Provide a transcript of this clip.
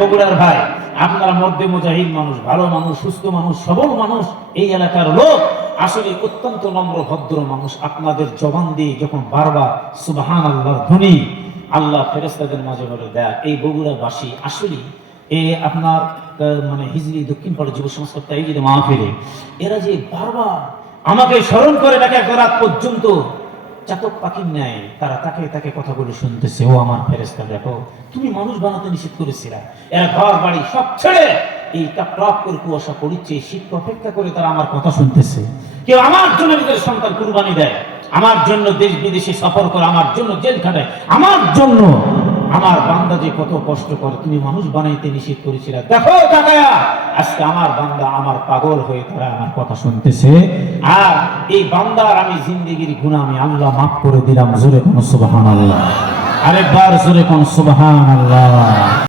বগুড়ার ভাই, আপনারা মধ্যে মুজাহিদ মানুষ, ভালো মানুষ, সুস্থ মানুষ, সবল মানুষ, এই এলাকার লোক আসলে অত্যন্ত নম্র ভদ্র মানুষ। আপনাদের জবান দিয়ে যখন বারবার সুবহানাল্লাহর ধ্বনি আল্লাহ ফেরেশতাদের মাঝে বলে দেয়, এই বগুড়াবাসী আসলে আপনার মানে হিজরি দক্ষিণ পাড়া যুব সংস্কার তাইজিদ মাহফিলে এরা যে বারবার আমাকে স্মরণ করে রাখে এক রাত পর্যন্ত, চাতক পাখির ন্যায় তারা তাকে তাকে কথা বলে শুনতেছে। ও আমার ফেরেশতা, দেখো তুমি মানুষ বানাতে নিষেধ করেছিলা, এরা ঘর বাড়ি সব ছেড়ে এই টপ করে কুয়াশা পড়িচ্ছে, শীত অপেক্ষা করে তারা আমার কথা শুনতেছে। কেউ আমার জন্য নিজের সন্তান কুরবানি দেয়, আমার জন্য দেশ বিদেশে সফর করে, আমার জন্য জেল খাটায়, আমার জন্য। আমার বান্দা যে কত কষ্ট করে, তুমি মানুষ বানাইতে নিষেধ করেছিলে, দেখো তাকায়া আজকে আমার বান্দা আমার পাগল হয়ে তারা আমার কথা শুনতেছে। আর এই বান্দার আমি জিন্দেগির গুনাহ আমি আল্লাহ মাফ করে দিলাম। জোরে কোন সুবহানাল্লাহ, আরেকবার জোরে কোন সুবহানাল্লাহ।